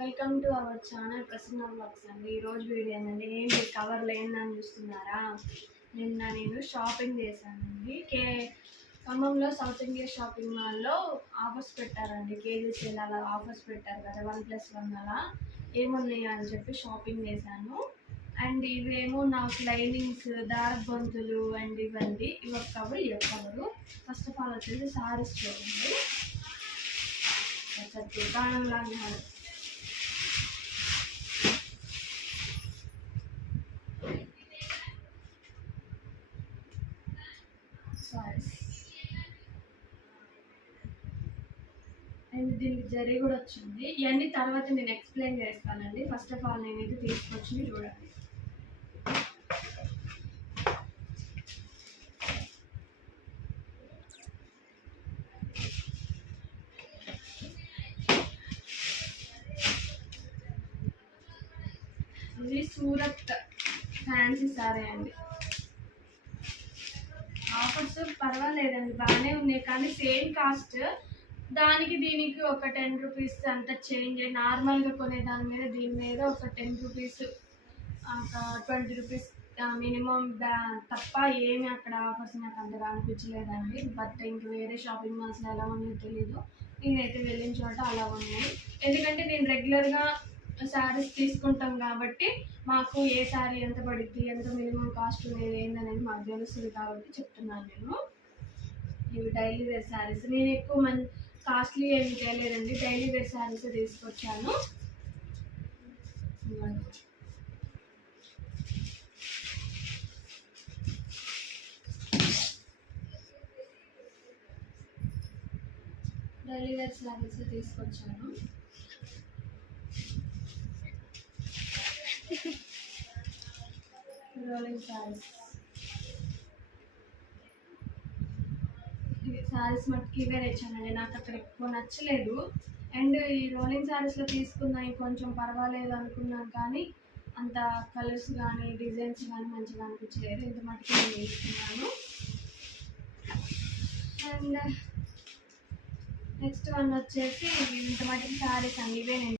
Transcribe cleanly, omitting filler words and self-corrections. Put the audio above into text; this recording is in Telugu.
Welcome to our channel Prasanna vlogs అండి. ఈరోజు వీడియో ఏంటంటే ఏంటి కవర్లో ఏందని చూస్తున్నారా? నిన్న నేను షాపింగ్ చేశానండి. ఖమ్మంలో సౌత్ ఇండియా షాపింగ్ మాల్లో ఆఫర్స్ పెట్టారండి. కేజీ సేల్ అలా ఆఫర్స్ పెట్టారు కదా, 1+1 అలా ఏమున్నాయి అని చెప్పి షాపింగ్ చేశాను. అండ్ ఇవేమో నాకు లైనింగ్స్, దారబంతులు అండ్ ఇవ్వండి. ఇవొక కవర్, ఇవొక కవరు. ఫస్ట్ ఆఫ్ ఆల్ వచ్చేసి సారీస్ చూడండి. దుకాణంలాగా సారీస్ అండ్ దీనికి జరీ కూడా వచ్చింది. ఇవన్నీ తర్వాత నేను ఎక్స్ప్లెయిన్ చేస్తానండి. ఫస్ట్ ఆఫ్ ఆల్ నేనైతే తీసుకొచ్చి చూడండి. ఇది సూరత్ ఫ్యాన్సీ సారీ అండి. ఆఫర్స్ పర్వాలేదండి, బాగానే ఉన్నాయి. కానీ సేమ్ కాస్ట్, దానికి దీనికి ఒక 10 రూపీస్ అంత చేంజ్. నార్మల్గా కొనే దాని మీద దీని మీద ఒక 10 రూపీస్, ఒక 20 రూపీస్ మినిమం తప్ప ఏమి అక్కడ ఆఫర్స్ నాకు అంతగా అనిపించలేదండి. బట్ ఇంక వేరే షాపింగ్ మాల్స్లో ఎలా ఉన్నాయో తెలీదు. నేనైతే వెళ్ళిన చోట అలా ఉన్నాయి. ఎందుకంటే నేను రెగ్యులర్గా శారీస్ తీసుకుంటాం కాబట్టి మాకు ఏ శారీ ఎంత పడుద్ది, ఎంత మినిమం కాస్ట్ ఉండేది ఏందనేది మాకు తెలుస్తుంది కాబట్టి చెప్తున్నాను నేను. ఇవి డైలీ వేర్ శారీస్. నేను ఎక్కువ కాస్ట్లీ ఏమి చేయలేదండి, డైలీ వేర్ శారీస్ తీసుకొచ్చాను. డైలీ వేర్ శారీస్ తీసుకొచ్చాను. రోలింగ్ శారీస్ మట్టుకు ఇవే తెచ్చానండి. నాకు అక్కడ ఎక్కువ నచ్చలేదు. అండ్ ఈ రోలింగ్ శారీస్లో తీసుకున్నాయి కొంచెం పర్వాలేదు అనుకున్నాను, కానీ అంత కలర్స్ కానీ డిజైన్స్ కానీ మంచిగా అనిపించలేదు. ఇంత మట్టుకు నేను తీసుకున్నాను. అండ్ నెక్స్ట్ వన్ వచ్చేసి ఇంత మట్టుకు శారీస్ అండి. ఇవే నేను